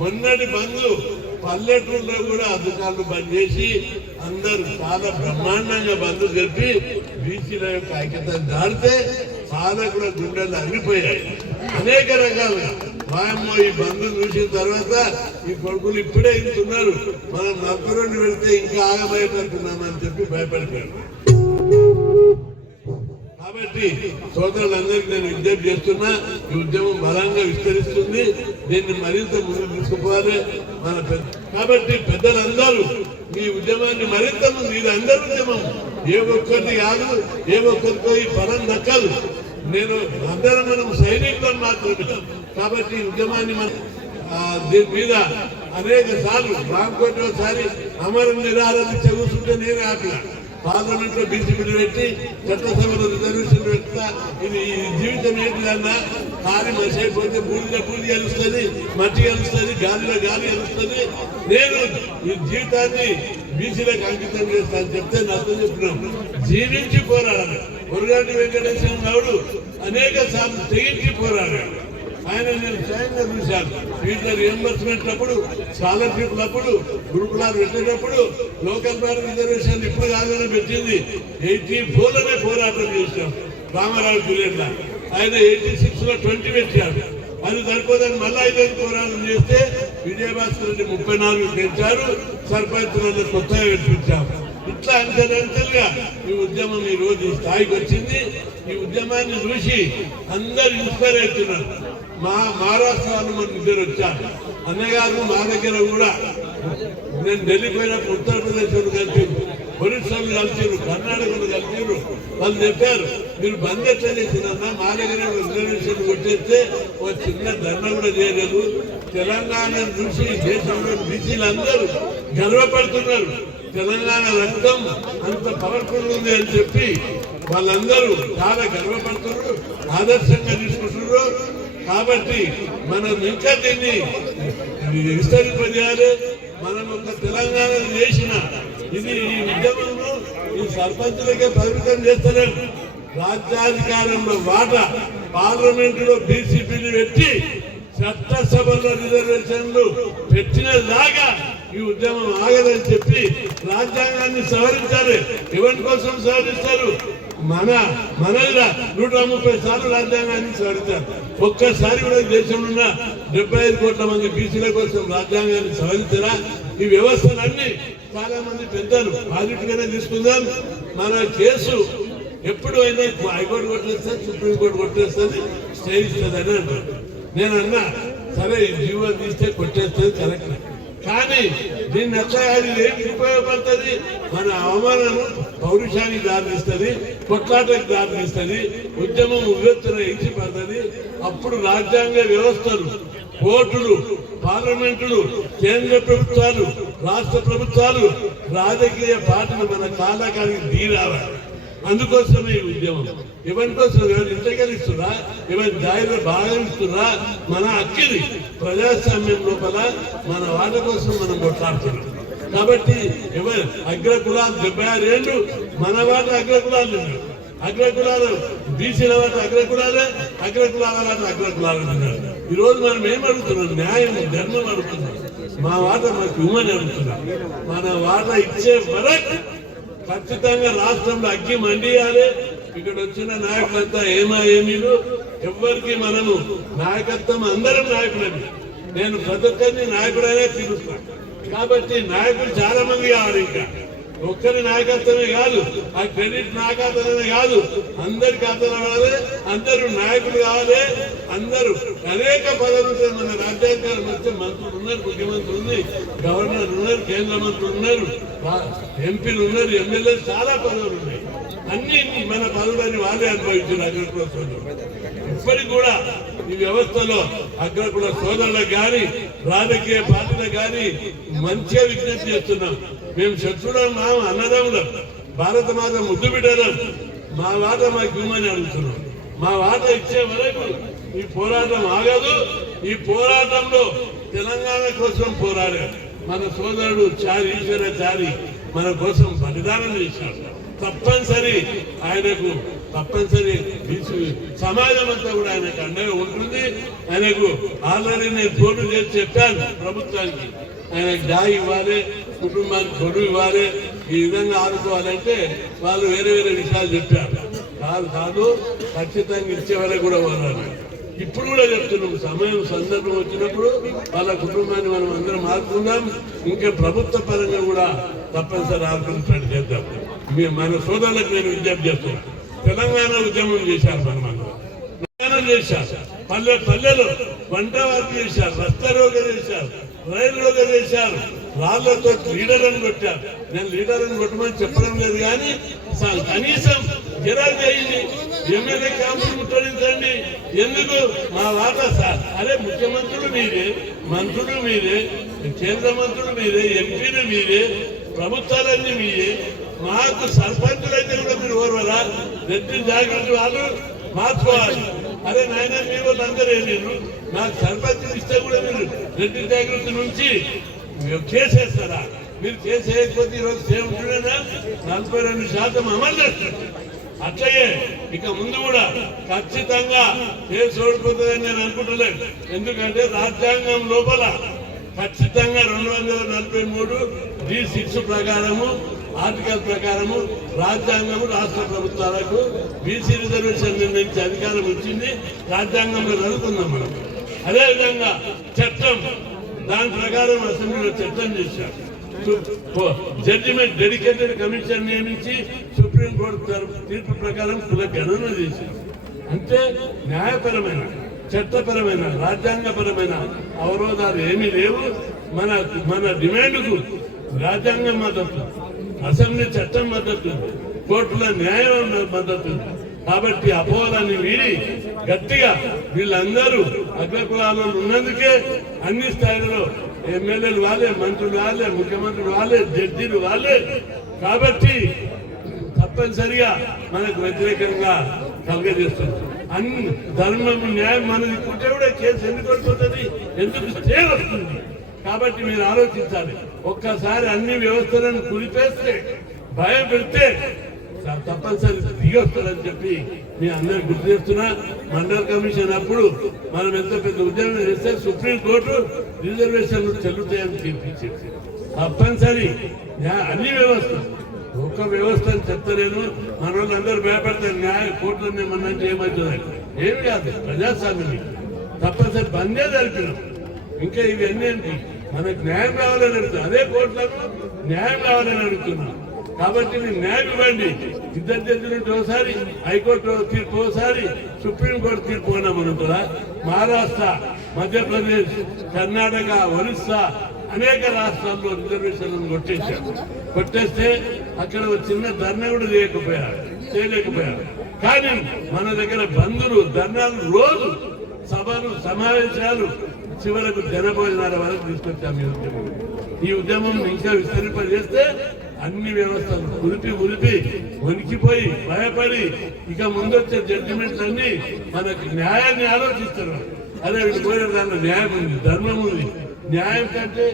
మొన్నటి బంధు పల్లెటూరులో కూడా అధికారులు బంద్ చేసి అందరూ చాలా బ్రహ్మాండంగా బంధు జరిపి బీసీల యొక్క ఐక్యతను దాడితే చాలా కూడా గుండెలు అరిగిపోయాయి. అనేక రకాలుగా వాయమ్మో ఈ బంధు చూసిన తర్వాత ఈ కొడుకులు ఇప్పుడే ఇంటున్నారు, మనం నక్కరుండి వెళితే ఇంకా ఆగబోయేటట్టున్నామని చెప్పి భయపడిపోయారు. కాబట్టి సోదరులందరికీ నేను విజ్ఞప్తి చేస్తున్నా, ఈ ఉద్యమం బలంగా విస్తరిస్తుంది, దీన్ని మరింత ముందుకు తీసుకుపోవాలి మన కాబట్టి పెద్దలందరూ ఈ ఉద్యమాన్ని మరింత ముందు, ఇది అందరి ఉద్యమం, ఏ ఒక్కరిని కాదు, ఏ ఒక్కరికో ఈ ఫలం దక్కదు. నేను అందరం మనం సైనికులను మాత్రమే. కాబట్టి ఈ ఉద్యమాన్ని మనం దీని మీద అనేక సార్లు రామకోటి ఒకసారి అమరం నిరాహారం కూర్చుంటే నేను ఆపిన పార్లమెంట్ లో బీసీ బిల్లు పెట్టి చట్టసభలో రిజర్వేషన్ పెడతా. ఇది జీవితం ఏంటిదన్నా, కాలి మనిషి అయిపోతే పూడిగా పూడి కలుస్తుంది, మట్టి కలుస్తుంది, గాలిలో గాలి కలుస్తుంది. నేను ఈ జీవితాన్ని బీసీలకు అంకితం చేస్తా అని చెప్తే నాతో చెప్పినాం, జీవించి పోరాడాలి. మురుగంటి వెంకటేశ్వర గౌడు అనేక సార్లు తెగించి పోరాడాడు. ఆయన నేను స్వయంగా చూశాను. ఫీజుల రియంబర్స్మెంట్ అప్పుడు, స్కాలర్షిప్లు అప్పుడు, గురుకులాలు పెట్టేటప్పుడు లోకల్ బార్ రిజర్వేషన్ ఇప్పుడు కాగానే పెట్టింది. 84లోనే పోరాటం చేశాం రామారావు పీరియడ్ లా. ఆయన 86 లో 20 పెట్టాడు. అది సరిపోదని మళ్ళీ 5 పోరాటం చేస్తే విజయభాస్కర్ రెడ్డి 34 పెంచారు. సర్పంచులను కొత్తగా పెట్టించాము. ఇట్లా అంచెలంచెలుగా ఈ ఉద్యమం ఈ రోజు ఈ స్థాయికి వచ్చింది. ఈ ఉద్యమాన్ని చూసి అందరు ఇన్స్పైర్ అవుతున్నారు. మహారాష్ట్ర వాళ్ళు మన ఇద్దరు వచ్చారు. అన్నగారు మా దగ్గర కూడా నేను ఢిల్లీ పోయినప్పుడు ఉత్తరప్రదేశ్ వాళ్ళు కలిసిరు, ఒరిస్సాలు కలిసిరు, కర్ణాటకలు కలిసిరు. వాళ్ళు చెప్పారు, మీరు బంద్ ఎట్లా చేసిందన్నా, మా దగ్గర రిజర్వేషన్ కొట్టేస్తే ఒక చిన్న ధర్నా కూడా చేయలేదు. తెలంగాణ చూసి దేశంలో బీసీలందరూ గర్వపడుతున్నారు. తెలంగాణ రక్తం అంత పవర్ఫుల్ ఉంది అని చెప్పి వాళ్ళందరూ చాలా గర్వపడుతున్నారు, ఆదర్శంగా తీసుకుంటున్నారు. కాబట్టి మనం ఇంకా దీన్ని విస్తరింపజేయాలి. మనం ఒక తెలంగాణ చేసిన ఇది ఈ ఉద్యమంలో ఈ సర్పంచులకే పరిమితం చేస్తలేము. రాజ్యాధికారంలో వాటా, పార్లమెంటులో బీసీపీని పెట్టి చట్టసభలో రిజర్వేషన్లు పెట్టినలాగా ఈ ఉద్యమం ఆగదని చెప్పి రాజ్యాంగాన్ని సవరించాలి. ఎవరి కోసం సవరిస్తారు? మన 130 సార్లు రాజ్యాంగాన్ని సవరించారు. ఒక్కసారి కూడా దేశంలో ఉన్న 75 కోట్ల మంది బీసీల కోసం రాజ్యాంగాన్ని సవరించరా? ఈ వ్యవస్థలన్నీ చాలా మంది పెద్దలు పాజిటివ్ గానే తీసుకుందాం. మన కేసు ఎప్పుడు అయినా హైకోర్టు కొట్టేస్తుంది, సుప్రీంకోర్టు కొట్టేస్తుంది, స్టే ఇస్తుంది అని అంటారు. నేను అన్నా సరే, ఈ జీవో తీస్తే కొట్టేస్తుంది కరెక్ట్, కానీ దీన్ని ఎట్లా ఏమి ఉపయోగపడుతుంది? మన అవమానము పౌరుషానికి దారితీస్తుంది, కొట్లాటకు దారితీస్తుంది, ఉద్యమం ఉవ్వెత్తున ఇచ్చి పడుతుంది. అప్పుడు రాజ్యాంగ వ్యవస్థలు, కోర్టులు, పార్లమెంటులు, కేంద్ర ప్రభుత్వాలు, రాష్ట్ర ప్రభుత్వాలు, రాజకీయ పార్టీలు మన కాలాకానికి దిగిరావాలి. అందుకోసమే ఈ ఉద్యమం. ఎవరి కోసం? ఎవరు ఇంతకరిస్తున్నా, ఎవరి దారిలో భాగమిస్తున్నా, మన హక్కిని ప్రజాస్వామ్యం లోపల మన వాట కోసం మనం కొట్లాడుతున్నాం. కాబట్టి ఎవరు అగ్రకులాలు 76 ఏళ్ళు మన వాట అగ్రకులాలు, అగ్రకులాలు బీసీల వాట అగ్రకులాలే, అగ్రకులాల వాట అగ్రకులాలు ఉన్నారు. ఈ రోజు మనం ఏం అడుగుతున్నాం? న్యాయం, ధర్మం అడుగుతున్నాం. మా వాట మాకు ఇవ్వమని అడుగుతున్నాం. మన వాట ఇచ్చే వరకు ఖచ్చితంగా రాష్ట్రంలో అగ్గి మండియాలి. ఇక్కడ వచ్చిన నాయకులంతా ఏమీలు, ఎవరికి మనము నాయకత్వం, అందరం నాయకులని. నేను ప్రతి ఒక్కరిని నాయకుడనే పిలుస్తాను. కాబట్టి నాయకులు చాలా మంది కావాలి. ఇంకా ఒక్కరి నాయకత్వమే కాదు, ఆ క్రెడిట్ నా ఖాతానే కాదు, అందరి ఖాతాలో కావాలి. అందరూ నాయకులు కావాలి. అందరూ అనేక పదవులు ఉంటాయి. మన రాజ్యాంగాలు మొత్తం మంత్రులు ఉన్నారు, ముఖ్యమంత్రులు ఉంది, గవర్నర్ ఉన్నారు, కేంద్ర మంత్రులు ఉన్నారు, ఎంపీలు ఉన్నారు, ఎమ్మెల్యేలు, చాలా పదవులు ఉన్నాయి. అన్ని మన పదవులని వాళ్ళే అనుభవించారు అగ్రకుల సోదరులు. ఇప్పటికి కూడా ఈ వ్యవస్థలో అగ్రకుల సోదరులకు కానీ, రాజకీయ పార్టీలకు కానీ మంచిగా విజ్ఞప్తి చేస్తున్నాం. మేము శత్రువులం, మా అన్నదమ్ములం, భారత మాత ముద్దు బిడ్డలం. మా వాట మాకు ఇవ్వమని అడుగుతున్నాం. మా వాట ఇచ్చే వరకు ఈ పోరాటం ఆగదు. ఈ పోరాటంలో తెలంగాణ కోసం పోరాడారు మన సోదరుడు ఈశ్వరాచారి, మన కోసం బలిదానం చేశాడు. తప్పనిసరి ఆయనకు తప్పనిసరి సమాజం అంతా కూడా ఆయనకు అండగా ఉంటుంది. ఆయనకు ఆల్రెడీ నేను ఫోన్లు చేసి చెప్పాను ప్రభుత్వానికి, ఆయనకు డాయి ఇవ్వాలి, కుటుంబానికి చదువు ఇవ్వాలి, ఈ విధంగా ఆదుకోవాలంటే వాళ్ళు వేరే వేరే విషయాలు చెప్పారు. కాదు ఖచ్చితంగా ఇచ్చే వరకు కూడా వాళ్ళు ఇప్పుడు కూడా చెప్తున్నాం, సమయం సందర్భం వచ్చినప్పుడు వాళ్ళ కుటుంబాన్ని మనం అందరం ఆదుకుందాం. ఇంకా ప్రభుత్వ పరంగా కూడా తప్పనిసరి ఆదుకున్నట్టు చేద్దాం. మన సోదరులకు నేను విజ్ఞప్తి చేస్తున్నాను. తెలంగాణ ఉద్యమం చేశారు, మనం చేశారు, పల్లెలో వంట వర్క్ చేశారు, రస్తా రోగ చేశారు, రైలు రోగ చేశారు, వాళ్ళతో లీడర్లను కొట్టారు. నేను లీడర్లను కొట్టమని చెప్పడం లేదు, కానీ కనీసం గిరాకీ చేయండి, ఎమ్మెల్యే క్యాంపులు ముట్టడించండి. ఎందుకు మా వాటా సార్? అరే ముఖ్యమంత్రులు మీరే, మంత్రులు మీరే, కేంద్ర మంత్రులు మీరే, ఎంపీలు మీరే, ప్రభుత్వాలన్నీ మీరే. మాకు సర్పంచులైతే కూడా మీరు ఓర్వరా? రెడ్డి జాగ్రత్త వాళ్ళు మార్చుకోవాలి. అరే నాయన మీ వాళ్ళు అందరూ నేను నాకు సర్పంచులు ఇస్తే కూడా మీరు రెడ్డి జాగ్రత్త నుంచి కేసేస్తారా? మీరు కేసేయకపోతే ఈరోజు సేవకుడైనా 42% అమలు చేస్తారు. అట్లాగే ఇక ముందు కూడా ఖచ్చితంగా కేసు ఓడిపోతుందని నేను అనుకుంటలేదు. ఎందుకంటే రాజ్యాంగం లోపల ఖచ్చితంగా 243(d)(6) ప్రకారము, ఆర్టికల్ ప్రకారము రాజ్యాంగము రాష్ట్ర ప్రభుత్వాలకు బీసీ రిజర్వేషన్ నిర్ణయించే అధికారం ఇచ్చింది. రాజ్యాంగంలో జరుగుతున్నాం మనం. అదేవిధంగా చట్టం, దాని ప్రకారం అసెంబ్లీలో చట్టం చేశారు. జడ్జిమెంట్ డెడికేటెడ్ కమిషన్ నియమించి సుప్రీంకోర్టు తీర్పు ప్రకారం కుల గణన చేశారు. అంటే న్యాయపరమైన, చట్టపరమైన, రాజ్యాంగపరమైన అవరోధాలు ఏమీ లేవు. మన డిమాండ్కు రాజ్యాంగం మద్దతు, అసెంబ్లీ చట్టం మద్దతు, కోర్టుల న్యాయం మద్దతు. కాబట్టి అపోహలన్నీ వీడి గట్టిగా వీళ్ళందరూ అగ్రకులాలు ఉన్నందుకే అన్ని స్థాయిలలో ఎమ్మెల్యేలు వాళ్ళే, మంత్రులు వాళ్ళే, ముఖ్యమంత్రులు వాళ్ళే, జడ్జీలు వాళ్ళే. కాబట్టి తప్పనిసరిగా మనకు వ్యతిరేకంగా కలగజేస్తుంది. అన్ని ధర్మం, న్యాయం మనది పుట్టే కూడా కేసు ఎందుకు పడిపోతుంది, ఎందుకు స్టే వస్తుంది? కాబట్టి మీరు ఆలోచించాలి. ఒక్కసారి అన్ని వ్యవస్థలను కురిపేస్తే, భయం పెడితే తప్పనిసరి దిగి వస్తుందని చెప్పి మీ అందరికి గుర్తు చేస్తున్నా. మండల కమిషన్ అప్పుడు మనం ఎంత పెద్ద ఉద్యమం చేస్తే సుప్రీంకోర్టు రిజర్వేషన్లు చెల్లుతాయని తీర్పిచ్చింది. తప్పనిసరి అన్ని వ్యవస్థలు, ఒక్క వ్యవస్థ అని చెప్తలేను. మన వాళ్ళందరూ భయపడతారు, న్యాయ కోర్టులో ఏమన్నంటే ఏమవుతుంది? ఏమి కాదు, ప్రజాస్వామ్యం తప్పనిసరి బందే జరిపినాం. ఇంకా ఇవన్నీ ఏంటి? మనకు న్యాయం కావాలని అడుగుతాం, అదే కోర్టులకు న్యాయం కావాలని అడుగుతున్నాం. కాబట్టి మీరు న్యాయం ఇవ్వండి. ఇద్దరు జడ్జిలు ఒకసారి, హైకోర్టు తీర్పు ఒకసారి, సుప్రీంకోర్టు తీర్పు అన్నామనుకున్నా. మహారాష్ట్ర, మధ్యప్రదేశ్, కర్ణాటక, ఒరిస్సా అనేక రాష్ట్రాల్లో రిజర్వేషన్లను కొట్టేస్తే అక్కడ చిన్న ధర్నా కూడా చేయలేకపోయారు. కానీ మన దగ్గర బంధులు, ధర్నాలు, రోజు సభలు, సమావేశాలు, చివరకు జనభోజనాల వరకు తీసుకొచ్చాము. ఈ ఉద్యమం ఇంకా విస్తరింపజేస్తే అన్ని వ్యవస్థలు ఉలిపి వణికిపోయి భయపడి ఇక ముందొచ్చే జడ్జిమెంట్లన్నీ మనకి న్యాయాన్ని ఆలోచిస్తున్నారు. అదే వీళ్ళు పోయిన దాంట్లో న్యాయం ఉంది, ధర్మం ఉంది. న్యాయం కంటే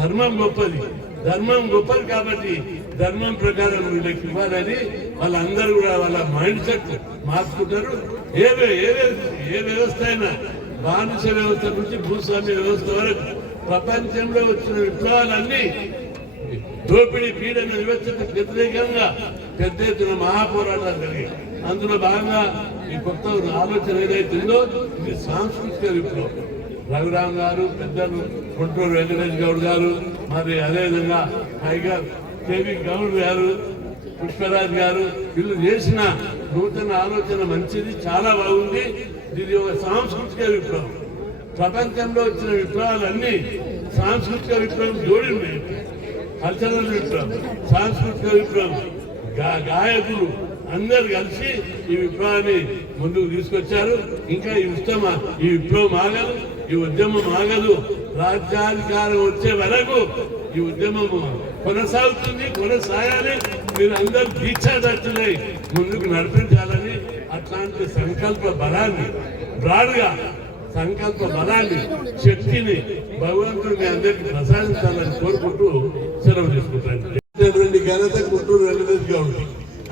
ధర్మం గొప్పది. ధర్మం గొప్పది కాబట్టి ధర్మం ప్రకారం వీళ్ళకి ఇవ్వాలని వాళ్ళందరూ కూడా వాళ్ళ మైండ్ సెట్ మార్చుకుంటారు. ఏ వ్యవస్థ అయినా, బానిస వ్యవస్థ నుంచి భూస్వామ్య వ్యవస్థ వరకు ప్రపంచంలో వచ్చిన విప్లవాలన్నీ దోపిడీ, పీడన వ్యవస్థకు వ్యతిరేకంగా పెద్ద ఎత్తున మహాపోరాటాలు జరిగాయి. అందులో భాగంగా ఈ కొత్త ఆలోచన ఏదైతుందో ఇది సాంస్కృతిక విప్లవం. రఘురామ్ గారు, పెద్దలు కొంటూరు వెంకటేష్ గౌడ్ గారు, మరి అదేవిధంగా టైగర్ కేవీ గౌడ్ గారు, పుష్పరాజ్ గారు, వీళ్ళు చేసిన నూతన ఆలోచన మంచిది, చాలా బాగుంది. ఇది ఒక సాంస్కృతిక విప్లవం. ప్రపంచంలో వచ్చిన విప్లవాలన్నీ సాంస్కృతిక విప్లవం జోడి ఉన్నాయి. కల్చరల్ విప్లవం, సాంస్కృతిక విప్లవం, గాయకులు అందరు కలిసి ఈ విప్లవాన్ని ముందుకు తీసుకొచ్చారు. ఇంకా ఈ విప్లవం ఆగదు, ఈ ఉద్యమం ఆగదు. రాజ్యాధికారం వచ్చే వరకు ఈ ఉద్యమం కొనసాగుతుంది, కొనసాగాలి. మీరు అందరూ దీక్షాదర్శులై ముందుకు నడిపించాలని, అట్లాంటి సంకల్ప బలాన్ని, బ్రాడ్గా సంకల్ప బలాన్ని, శక్తిని భగవంతుడు మీ అందరికీ ప్రసాదించాలని కోరుకుంటూ సెలవు తీసుకుంటాను. ఘనత గుంటూరు వెంకటేష్ గౌడ్.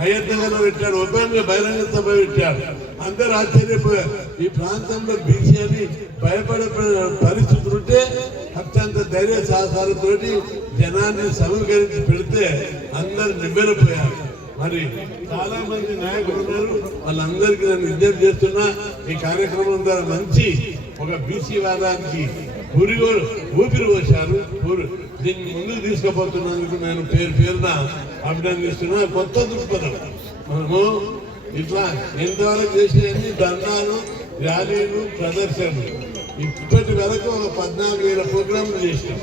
అయోధ్యలో పెట్టాడు, ఓపెన్గా బహిరంగ సభ పెట్టాడు. అందరూ ఆశ్చర్యపోయారు. ఈ ప్రాంతంలో బీసీ అని భయపడే పరిస్థితులు ఉంటే అత్యంత ధైర్య సాహసాలతో జనాన్ని సమీకరించి పెడితే అందరు నివ్వెరపోయారు. మరి చాలా మంది నాయకులు ఉన్నారు, వాళ్ళందరికీ నేను విజ్ఞప్తి చేస్తున్నా, ఈ కార్యక్రమం ద్వారా మంచి ఒక బీసీ వాదానికి ఊపిరి పోశారు. దీన్ని ముందుకు తీసుకుపోతున్నందుకు నేను పేరున అభినందిస్తున్నా. కొత్త దృక్పథం మనము ఇట్లా ఎంతవరకు చేసేది ధర్నాలు, ర్యాలీలు, ప్రదర్శనలు. ఇప్పటి వరకు ఒక 14,000 ప్రోగ్రాంలు చేసినాం.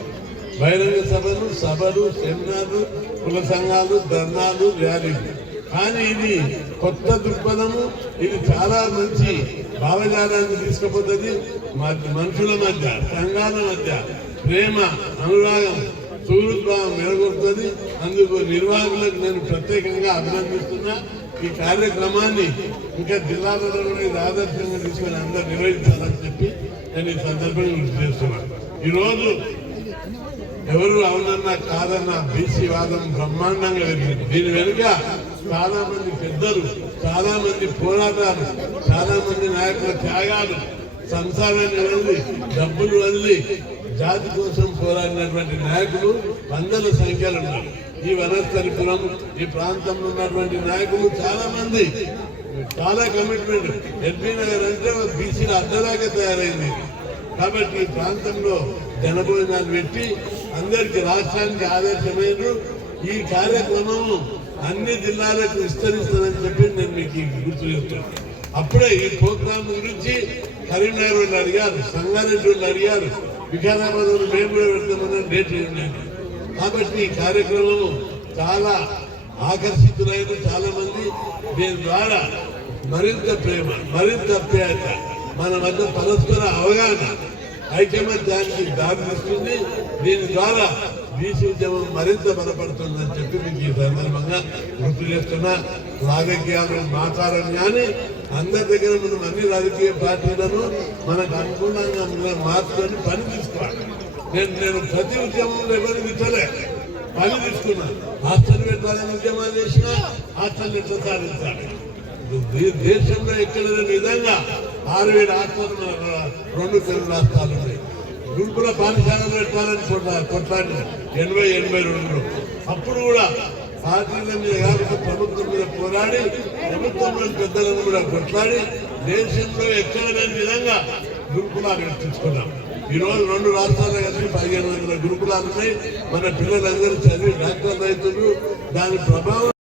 బహిరంగ సభలు, సెమినార్లు, కుల సంఘాలు, ధర్నాలు, ర్యాలీలు. కానీ ఇది కొత్త దృక్పథము. ఇది చాలా మంచి భావజాలాన్ని తీసుకుపోతుంది. మనుషుల మధ్య, సంఘాల మధ్య ప్రేమ, అనురాగం, సుహృద్భావం మెరుగుతుంది. అందుకు నిర్వాహకులకు నేను ప్రత్యేకంగా అభినందిస్తున్నా. ఈ కార్యక్రమాన్ని ఇంకా జిల్లాలలో ఆదర్శంగా తీసుకొని అందరూ నిర్వహించాలని చెప్పి నేను ఈ సందర్భంగా గుర్తు చేస్తున్నాను. ఈరోజు ఎవరు అవునన్నా కాదన్నా బీసీ వాదం బ్రహ్మాండంగా జరిగింది. దీని వెనుక చాలా మంది పెద్దలు, చాలా మంది పోరాటాలు, చాలా మంది నాయకుల త్యాగాలు, సంసారాన్ని వదిలి, డబ్బులు వదిలి జాతి కోసం పోరాడినటువంటి నాయకులు వందల సంఖ్యలో ఉన్నారు. ఈ వనస్థలిపురం, ఈ ప్రాంతంలో ఉన్నటువంటి నాయకులు చాలా మంది, చాలా కమిట్మెంట్. ఎల్బీ నగర్ అంటే బీసీల అడ్డలాగా తయారైంది. కాబట్టి ఈ ప్రాంతంలో జనభోజనాలు పెట్టి అందరికి రాష్ట్రానికి ఆదర్శమైన ఈ కార్యక్రమము అన్ని జిల్లాలకు విస్తరిస్తుందని చెప్పి నేను మీకు గుర్తు చేస్తాను. అప్పుడే ఈ ప్రోగ్రాం గురించి కరీంనగర్ వాళ్ళు అడిగారు, సంగారెడ్డి వాళ్ళు అడిగారు, వికారాబాద్ వాళ్ళు మేము కూడా పెడతామన్న డేట్ లేదు. కాబట్టి ఈ కార్యక్రమము చాలా ఆకర్షితులైన చాలా మంది. దీని ద్వారా మరింత ప్రేమ, మరింత అప్యాయత, మన మధ్య పరస్పర అవగాహన, ఐకమత్యానికి దారితీస్తుంది. దీని ద్వారా బీసీ ఉద్యమం మరింత బలపడుతుందని చెప్పి మీకు ఈ సందర్భంగా గుర్తు చేస్తున్నా. రాజకీయాలు మాట్లాడడం కానీ అందరి దగ్గర మనం అన్ని రాజకీయ పార్టీలను మనకు అనుకూలంగా మార్చుకొని పని తీసుకోవాలి. నేను ప్రతి ఉద్యమంలో ఎవరిని ఇచ్చలే, పని తీసుకున్నా. హాస్టల్ పెట్టాలని ఉద్యమాలు చేసినా హాస్టల్ ఎట్లా సాధించాలి. దేశంలో ఎక్కడ విధంగా 6,000 హాస్టల్ మన 2 తెలుగు రాష్ట్రాలు ఉన్నాయి. గురుకుల పాఠశాలలు పెట్టాలని కొట్లాడి 80-82లో అప్పుడు కూడా పార్టీల మీద కాకుండా ప్రభుత్వం మీద పోరాడి ప్రభుత్వంలో పెద్దలను కూడా కొట్లాడి దేశంలో ఎక్కడ లేని విధంగా గురుకులాలు తీసుకున్నాం. ఈరోజు 2 రాష్ట్రాల్లో కలిసి 1500 గురుకులాలు ఉన్నాయి. మన పిల్లలందరూ చదివి డాక్టర్లు అవుతున్నారు. దాని ప్రభావం